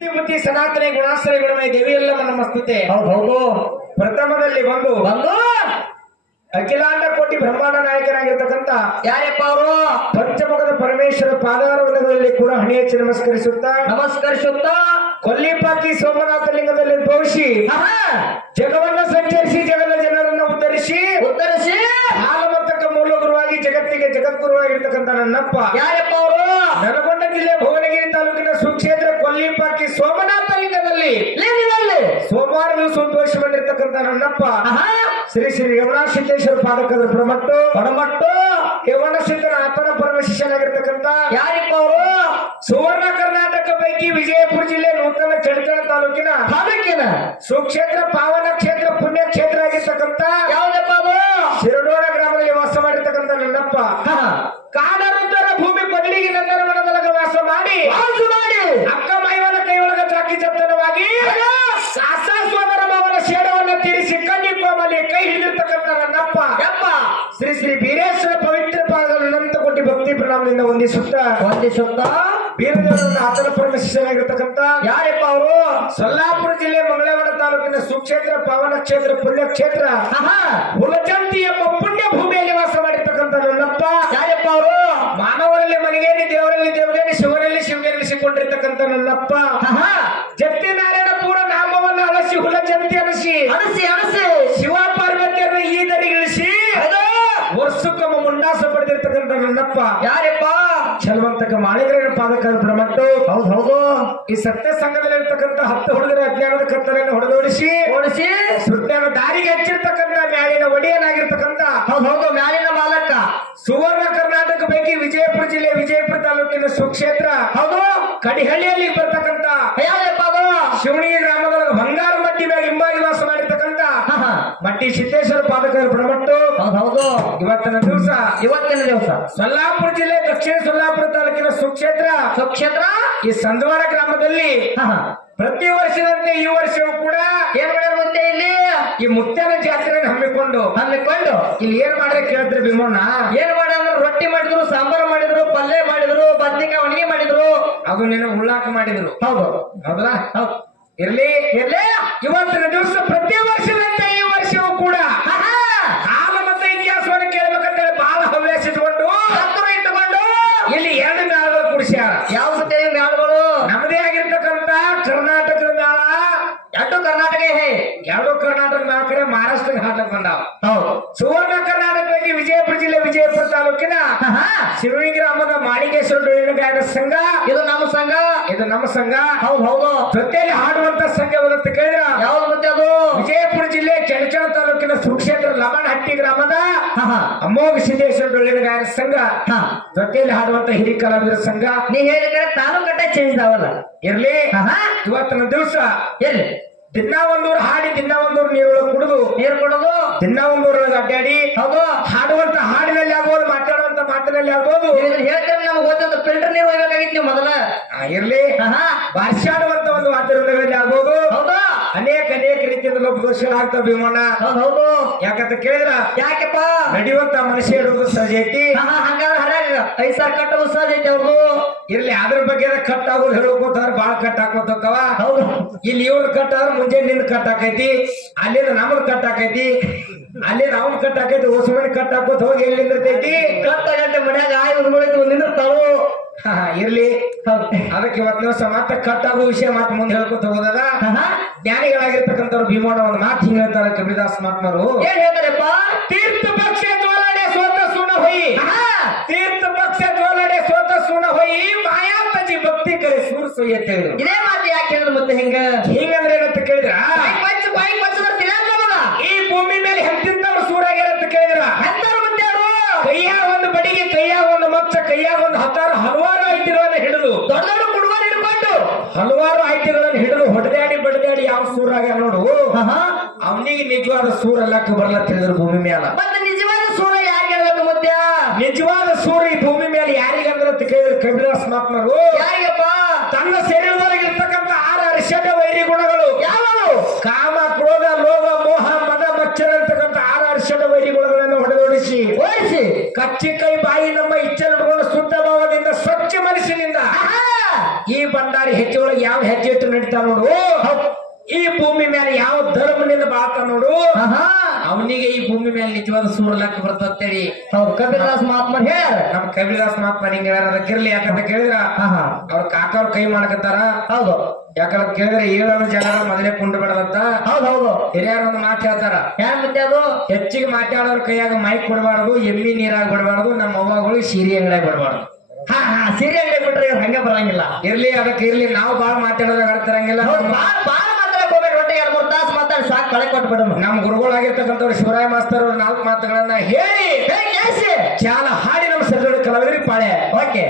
ಬುದ್ಧಿ ಸನಾತನೆ ಗುಣಾಶ್ರಯ ಗುಣಮಯ ದೇವಿಯಲ್ಲಮ್ಮ ನಮಸ್ತುತೆ. ಹೌದು ಪ್ರಥಮದಲ್ಲಿ ಬಂದು ಅಖಿಲಾಂಡ ಕೋಟಿ ಬ್ರಹ್ಮಾಂಡ ನಾಯಕರಾಗಿರ್ತಕ್ಕಂಥ ಯಾರಪ್ಪ ಅವರು ಪಂಚಮುಖದ ಪರಮೇಶ್ವರ ಪಾದಾರವನಗಳಲ್ಲಿ ಕೂಡ ಹಣೆ ಹಚ್ಚಿ ನಮಸ್ಕರಿಸುತ್ತಾ ಕೊಲ್ಲಿಪಾಕಿ ಸೋಮನಾಥ ಲಿಂಗದಲ್ಲಿ ಭವಿಸಿ ಜಗವನ್ನ ಸಂಚರಿಸಿ ಜಗದ ಜನರನ್ನ ಉದ್ಧರಿಸಿ ಹಾಲಮಂತಕ ಮೂಲ ಗುರುವಾಗಿ ಜಗತ್ತಿಗೆ ಜಗದ್ಗುರುವಾಗಿರ್ತಕ್ಕಂಥ ನನ್ನಪ್ಪ ಯಾರಪ್ಪ ಅವರು ನರಗೊಂಡ ಜಿಲ್ಲೆ ಭುವನಗಿರಿ ತಾಲೂಕಿನ ಸುಕ್ಷೇತ್ರ ಕೊಲ್ಲಿಪಾಕಿ ಸೋಮನಾಥ ಲಿಂಗದಲ್ಲಿ ಸೋಮವಾರ ದಿವಸ ಉದ್ಭವಿಸಿಕೊಂಡಿರ್ತಕ್ಕಂಥ ನನ್ನಪ್ಪ ಶ್ರೀ ಶ್ರೀ ಯಮುನಾ ಸಿದ್ದೇಶ್ವರ ಪಾದಕದ ಪಡಮಟ್ಟು ಯಮುನ ಸಿದ್ದರ ಆತನ ಪರಮ ಶಿಷ್ಯನಾಗಿರ್ತಕ್ಕಂಥ ಯಾರಪ್ಪ ಅವರು ಸುವರ್ಣ ಕರ್ನಾಟಕ ಪೈಕಿ ವಿಜಯಪುರ ಜಿಲ್ಲೆ ನೂತನ ಚಡಚಣ ತಾಲೂಕಿನ ಸುಕ್ಷೇತ್ರ ಪಾವನ ಕ್ಷೇತ್ರ ಪುಣ್ಯ ಕ್ಷೇತ್ರ ಆಗಿರ್ತಕ್ಕಂಥ ಯಾವ್ದಪ್ಪ ಅದು ಶಿರಡೋಣ ಗ್ರಾಮದಲ್ಲಿ ವಾಸ ಮಾಡಿರ್ತಕ್ಕಂಥ ನನ್ನಪ್ಪ ಕಾಡರುದ್ದರ ಭೂಮಿ ಕೊಡಲಿಗೆ ನಂದರ ವನದೊಳಗೆ ವಾಸ ಮಾಡಿ ಅಕ್ಕ ಮೈವನ ಕೈಯೊಳಗ ಚಾಕಿ ಚತ್ತನವಾಗಿ ಸೋದರ ಮಾವನ ಶೇಡವನ್ನ ತೀರಿಸಿ ಕನ್ನಿ ಕೋಮಲಿ ಕೈ ಹಿಡಿದಿರ್ತಕ್ಕಂಥ ನನ್ನಪ್ಪ ಶ್ರೀ ಶ್ರೀ ಬೀರೇಶ್ವರ ಪವಿತ್ರ ಪಾದಗಳನ್ನು ಅನಂತ ಕೋಟಿ ಭಕ್ತಿ ಪ್ರಣಾಮದಿಂದ ಹೊಂದಿಸುತ್ತಾ ಬೀರದೇವರನ್ನ ಆತನ ಪರಮ ಶಿಷ್ಯನಾಗಿರ್ತಕ್ಕಂಥ ಯಾರಪ್ಪ ಅವರು ಸೊಲ್ಲಾಪುರ ಜಿಲ್ಲೆ ಮಂಗಳವಾಡ ತಾಲೂಕಿನ ಸುಕ್ಷೇತ್ರ ಪಾವನ ಕ್ಷೇತ್ರ ಪುಣ್ಯ ಕ್ಷೇತ್ರ ಹುಲಜಂತಿ ಎಂಬ ಪುಣ್ಯ ಭೂಮಿಯಲ್ಲಿ ವಾಸ ಮಾಡಿರ್ತಕ್ಕಂಥ ನನ್ನಪ್ಪ ಯಾರಪ್ಪ ಅವರು ಮಾನವರಲ್ಲಿ ಮನೆಗೇರಿ ದೇವರಲ್ಲಿ ದೇವರೇನಿ ಶಿವರಲ್ಲಿ ಶಿವಗೆನಿಸಿಕೊಂಡಿರ್ತಕ್ಕಂಥ ನನ್ನಪ್ಪ ಜತ್ತಿ ನಾರಾಯಣಪುರ ನಾಮವನ್ನು ಅಳಸಿ ಹುಲಜಂತಿ ಅನಸಿ ಶಿವ ಪಾರ್ವತಿಯನ್ನು ಈ ದರಿಗಿಳಿಸಿ ವರ್ಷಕ್ಕೊಮ್ಮ ಮುಂಡಾಸ ಪಡೆದಿರ್ತಕ್ಕಂಥ ನನ್ನಪ್ಪ ಯಾರಪ್ಪ ಚಲವಂತಕ ಮಾಳಿಗರ ಪಾದಕರ ಪ್ರಮಟ್ಟು ಹೌದು ಈ ಸತ್ಯ ಸಂಘದಲ್ಲಿ ಇರ್ತಕ್ಕಂಥ 10 ಹುಡುಗರ ಅಜ್ಞಾನದ ಕತ್ತಲೆಯನ್ನು ಹೊಡೆದೋಡಿಸಿ ಸುತ್ತನ ದಾರಿಗೆ ಹಚ್ಚಿರ್ತಕ್ಕಂಥ ಮ್ಯಾಲಿನ ಒಡೆಯನಾಗಿರ್ತಕ್ಕಂಥ ಹೌದು ಮ್ಯಾಲಿನ ಮಾಲಕ ಸುವರ್ಣ ಕರ್ನಾಟಕ ಪೈಕಿ ವಿಜಯಪುರ ಜಿಲ್ಲೆ ವಿಜಯಪುರ ತಾಲೂಕಿನ ಸುಕ್ಷೇತ್ರ ಹೌದು ಕಡಿಹಳ್ಳಿಯಲ್ಲಿ ಬರ್ತಕ್ಕಂಥ ಯಾರಪ್ಪ ಅದು ಶಿವಣಿಗೆ ಗ್ರಾಮದೊಳಗೆ ಬಂಗಾರ ಮಟ್ಟಿ ಮ್ಯಾಗ ಹಿಂಬಾಗಿ ವಾಸ ಮಾಡಿರ್ತಕ್ಕಂಥ ಮಟ್ಟಿ ಸಿದ್ದೇಶ್ವರ ಪಾದಕರ ಪ್ರಮಟ್ಟು ಹೌದು ಇವತ್ತಿನ ದಿವಸ ಸೊಲ್ಲಾಪುರ ಜಿಲ್ಲೆ ದಕ್ಷಿಣ ಸೊಲ್ಲಾಪುರ ತಾಲೂಕಿನ ಸುಕ್ಷೇತ್ರ ಈ ಸಂದವಾಡ ಗ್ರಾಮದಲ್ಲಿ ಪ್ರತಿ ವರ್ಷದಂತೆ ಈ ವರ್ಷವೂ ಕೂಡ ಏನ್ ಮಾಡ್ಯಾರ ಮುತ್ತೆ ಇಲ್ಲಿ ಈ ಮುತ್ಯಾನ ಜಾತ್ರೆಯನ್ನು ಹಮ್ಮಿಕೊಂಡು ಇಲ್ಲಿ ಏನ್ ಮಾಡ್ರೆ ಕೇಳಿದ್ರೆ ಭೀಮಣ್ಣ ಏನ್ ಮಾಡ್ಯಾರ ರೊಟ್ಟಿ ಮಾಡಿದ್ರು ಸಾಂಬಾರು ಮಾಡಿದ್ರು ಪಲ್ಯ ಮಾಡಿದ್ರು ಬದ್ನಿಕಾಯಿ ಒಣಗಿ ಮಾಡಿದ್ರು ಅದು ನಿನ್ನ ಉಳ್ಳಾಕ ಮಾಡಿದ್ರು ಹೌದಾ ಇರ್ಲಿ ಇವತ್ತಿನ ದಿವಸ ಪ್ರತಿ ವರ್ಷದಂತೆ ಈ ವರ್ಷವೂ ಕೂಡ ಕಾಲ ಮತ್ತೆ ಇತಿಹಾಸವನ್ನು ಕೇಳಬೇಕಂತೇಳಿ ಬಹಳ ಹವ್ಯಾಸ ಇಟ್ಕೊಂಡು ಇಲ್ಲಿ 2 ಮೇಳಗಳು ಕುಡಿಸ್ಯಾರ. ಯಾವ ಮೇಳಗಳು ನಮ್ಮದೇ ಆಗಿರ್ತಕ್ಕಂಥ ಕರ್ನಾಟಕದ ಮೇಳ 2 ಕರ್ನಾಟಕ 2 ಕರ್ನಾಟಕ ಮೇಳ ಕಡೆ ಮಹಾರಾಷ್ಟ್ರಕ್ಕೆ ಹಾಡ್ಲಕ್ ಬಂದಾವ. ಸುವರ್ಣ ಕರ್ನಾಟಕದಲ್ಲಿ ವಿಜಯಪುರ ಜಿಲ್ಲೆ ವಿಜಯಪುರ ತಾಲೂಕಿನ ಶಿವಣಿ ಗ್ರಾಮದ ಮಾಳಿಂಗೇಶ್ವರ ಡೊಳ್ಳಿನ ಗಾಯನ ಸಂಘ ಇದು ನಮ್ಮ ಸಂಘ ಹೌದು ಜೊತೆಯಲ್ಲಿ ಹಾಡುವಂತ ಸಂಘ ಅಂತ ಕೇಳಿದ್ರ ಯಾವ್ದು ಮತ್ತೆ ಅದು ವಿಜಯಪುರ ಜಿಲ್ಲೆ ಚಡಚಣ ತಾಲೂಕಿನ ಸುಕ್ಷೇತ್ರ ಲಮಣಹಟ್ಟಿ ಗ್ರಾಮದ ಅಮೋಘ ಸಿದ್ದೇಶ್ವರ ಡೊಳ್ಳಿನ ಗಾಯನ ಸಂಘ ಜೊತೆಯಲ್ಲಿ ಹಾಡುವಂತ ಹಿರಿಯ ಕಲಾವಿದರ ಸಂಘ. ನೀ ಹೇಳಿದ್ರೆ ತಾಲೂಕಟ್ಟ ಚೇಂಜ್ ಅವಲ್ಲ ಇರ್ಲಿ ಇವತ್ತಿನ ದಿವಸ ಎಲ್ಲಿ ದಿನ ಒಂದೂರು ಹಾಡಿ ದಿನ ಒಂದೂರು ನೀರು ಕುಡಿದು ದಿನ ಒಂದೂರೊಳಗೆ ಅಡ್ಡಾಡಿ ಹಾಡುವಂತ ಹಾಡಿನಲ್ಲಿ ಆಗ್ಬೋದು ಮಾತಾಡುವಂತ ಮಾತಿನಲ್ಲಿ ಆಗ್ಬೋದು ಹೇಳ್ತಾರೆ ನಮ್ಗೆ ಗೊತ್ತದ ಫಿಲ್ಟರ್ ನೀರು ಹೋಗ್ಬೇಕಾಗಿತ್ತು ನೀವು ಮೊದಲ ಇರ್ಲಿ ಭಾಷಾಡುವಂತ ಒಂದು ವಾತಾವರಣದಲ್ಲಿ ಆಗ್ಬೋದು ಅನೇಕ ರೀತಿಯಿಂದ ಲೋಪದೋಷಗಳಾಗ್ತಾವ ಭೀಮಣ್ಣ. ಯಾಕಂತ ಕೇಳಿದ್ರ ಯಾಕೆಪ್ಪ ನಡೆಯುವಂತ ಮನುಷ್ಯ ಇಡುವುದು ಸಹಜ ಐತಿ. ಹಂಗಾದ್ರೆ ಹರ್ಯಾಗ 5 ಸಾವಿರ ಕಟ್ಟೋದು ಸಹಜ ಐತಿ ಅವ್ರದ್ದು. ಇರ್ಲಿ ಅದ್ರ ಬಗ್ಗೆ ಕಟ್ ಆಗೋದು ಹೇಳ್ಕೋತಾರ ಬಾಳ ಕಟ್ ಹಾಕೋತಕ್ಕವ. ಇಲ್ಲಿ ಇವ್ರ ಕಟ್ ಆದ್ರೆ ಮುಂಜಾನೆ ನಿಂದ ಕಟ್ ಹಾಕೈತಿ, ಅಲ್ಲಿಂದ ನಮ್ದು ಕಟ್ ಹಾಕೈತಿ, ಅಲ್ಲಿ ಅವ್ನ ಕಟ್ ಹಾಕೈತಿ, ಹೊಸಮನೆ ಕಟ್ ಹಾಕೋತ ಹೋಗಿ ಎಲ್ಲಿ ನಿಂದಿರ್ತೈತಿ ಕಟ್ಟ ಗಂಟೆ ಮನ್ಯಾಗ ನಿಂದಿರ್ತಾವು. ಇರ್ಲಿ ಅದಕ್ಕೆ ಇವತ್ತು ದಿವಸ ಮತ್ತೆ ಕಟ್ ಆಗೋ ವಿಷಯ ಮಾತು ಮುಂದೆ ಹೇಳ್ಕೊತ ಹೋಗೋದಲ್ಲ. ಜ್ಞಾನಿಗಳಾಗಿರ್ತಕ್ಕಂಥವ್ರು ಭೀಮಣ್ಣ ಒಂದು ಮಾತು ಹಿಂಗ ಹೇಳ್ತಾರೆ ಕಬೀರದಾಸ್ ಮಹಾತ್ಮರು. ಏನ್ ಹೇಳ್ತಾರಪ್ಪ? ತೀರ್ಥ ಪಕ್ಷ ಜ್ವಾಲಡೆ ಸೋತ ಸುಣ ಹೋಯಿ, ತೀರ್ಥ ಪಕ್ಷ ಜ್ವಾಲಡೆ ಸೋತ ಸುಣ ಹೋಯಿ, ಮಾಯಾಪಜಿ ಭಕ್ತಿ ಕರೆ ಸೂರ್ ಸೊಯ್ ಅಂತ ಹೇಳಿದ್ರು. ಇದೇ ಮಾತು ಯಾಕೆ ಹೇಳಿದ್ರು ಮತ್ತೆ ಹಿಂಗಂದ್ರೆ ಏನಂತ ಕೇಳಿದ್ರ ಈ ಭೂಮಿ ಮೇಲೆ ಹೆಂತಿದ್ದವ್ರು ಸೂರಾಗ್ಯಾರಂತ ಕೇಳಿದ್ರ ಕೈಯಾಗ ಒಂದು ಬಡಿಗೆ, ಕೈಯಾಗ ಒಂದು ಮಚ್ಚ, ಕೈಯಾಗ ಒಂದು ಹತ್ತಾರು ಹಲವಾರು ಆಯ್ತಿಗಳನ್ನು ಹಿಡಿದು ದೊಡ್ಡ ಕುಡುಗರು ಹಿಡ್ಕೊಂಡು ಹಲವಾರು ಆಯ್ತಿಗಳನ್ನು ಹಿಡಿದು ಹೊಡೆದಾಡಿ ಬಡದಾಡಿ ಯಾವ ಸೂರಾಗ ನೋಡು ಅವನಿಗೆ ನಿಜವಾದ ಸೂರ ಲೆಕ್ಕ ಬರ್ಲ ತಿಳಿದ್ರು ಭೂಮಿ ಮೇಲೆ. ಮತ್ತೆ ನಿಜವಾದ ಸೂರ ಯಾರಿಗೆ ಹೇಳ್ಬೇಕು ಮತ್ತೆ? ನಿಜವಾದ ಸೂರ ಈ ಭೂಮಿ ಮೇಲೆ ಯಾರಿಗಂದ್ರೆ ಅಂತ ಕೇಳಿದ್ರು ಕಬೀರದಾಸ್ ಮಹಾತ್ಮರು. ಯಾರಿಗಪ್ಪ? ತನ್ನ ಶರೀರದೊಳಗಿರ್ತಕ್ಕಂಥ 6 ಅರಿಷಡ ವೈರಿ ಗುಣಗಳು ಯಾವವು? ಕಾಮ, ಕ್ರೋಧ, ಲೋಭ, ಮೋಹ, ಮದ, ಮಚ್ಚರ ಅಂತಕ್ಕಂಥ 6 ಅರಿಷಡ ವೈರಿ ಗುಣಗಳನ್ನು ಹೊಡೆದೋಡಿಸಿ ಕಚ್ಚಿ ಕೈ ಬಾಯಿ ನಮ್ಮ ಇಚ್ಛೆ ಶುದ್ಧ ಭಾವದಿಂದ ಸ್ವಚ್ಛ ಮನಸ್ಸಿನಿಂದ ಈ ಭಂಡಾರಿ ಹೆಜ್ಜೆ ಒಳಗೆ ಯಾವ ಹೆಜ್ಜೆ ಇಟ್ಟು ಬಿಟ್ಟು ನಡೀತಾ ನೋಡು ಈ ಭೂಮಿ ಮೇಲೆ ಯಾವ ಧರ್ಮನಿಂದ ಬಾಳ್ತಾ ನೋಡು ಅವನಿಗೆ ಈ ಭೂಮಿ ಮೇಲೆ ನಿಜವಾದ ಸೂರ್ಲಕ್ಕ ಬರ್ತೇಳಿ ಹೌದು ಕಬೀರದಾಸ್ ಮಹಾತ್ಮ ಹೇಳ್ಯಾರ ನಮ್ ಕಬೀರದಾಸ್ ಮಹಾತ್ಮ ಹಿಂಗ ಅದಕ್ಕಿರ್ಲಿ ಯಾಕಂತ ಕೇಳಿದ್ರ ಅವ್ರ ಕಾಕವ್ರ ಕೈ ಮಾಡಕತ್ತಾರ ಹೌದು ಯಾಕಂತ ಕೇಳಿದ್ರೆ ಏಳು ಜನರ ಮೊದಲೇ ಕುಂಡು ಬಿಡದಂತ ಹೌದು ಹಿರಿಯರ ಒಂದು ಮಾತು ಹೇಳ್ತಾರ ಯಾರು ಮತ್ತೆ ಅದು ಹೆಚ್ಚಿಗೆ ಮಾತಾಡೋರ್ ಕೈಯಾಗ ಮೈಕ್ ಕೊಡಬಾರ್ದು ಎಮ್ಮಿ ನೀರಾಗ ಬಿಡಬಾರ್ದು ನಮ್ಮ ಅವ್ವಗಳು ಸೀರೆ ಅಂಗಡಿಯಾಗ ಬಿಡಬಾರ್ದು ಸೀರೆ ಅಂಗಡಿ ಬಿಟ್ರೆ ಹಂಗೆ ಬರಂಗಿಲ್ಲ ಇರ್ಲಿ ಅದಕ್ಕೆ ಇರ್ಲಿ ನಾವು ಬಾಳ ಮಾತಾಡೋದಾಗ ಆಡ್ತಿರಂಗಿಲ್ಲ ಬಾಳ ಮಾತಾಡಕ್ ಹೋಗ್ಬೇಡಿ ಒಟ್ಟಿಗೆ 2-3 ತಾಸು ಮಾತಾಡಿ ಸಾಕು ಕಳೆ ಕೊಟ್ಟು ಬಿಡೋಣ ನಮ್ ಗುರುಗಳಾಗಿರ್ತಕ್ಕಂಥವ್ರು ಶಿವರಾಯ ಮಾಸ್ತರ್ ಅವ್ರ 4 ಮಾತುಗಳನ್ನ ಹೇಳಿ ಚಾಲ ಹಾಡಿ ನಮ್ಮ ಸಜ್ಜೋಡಿ ಕಲಾವಿದರಿಗೆ ಪಾಳೆ ಓಕೆ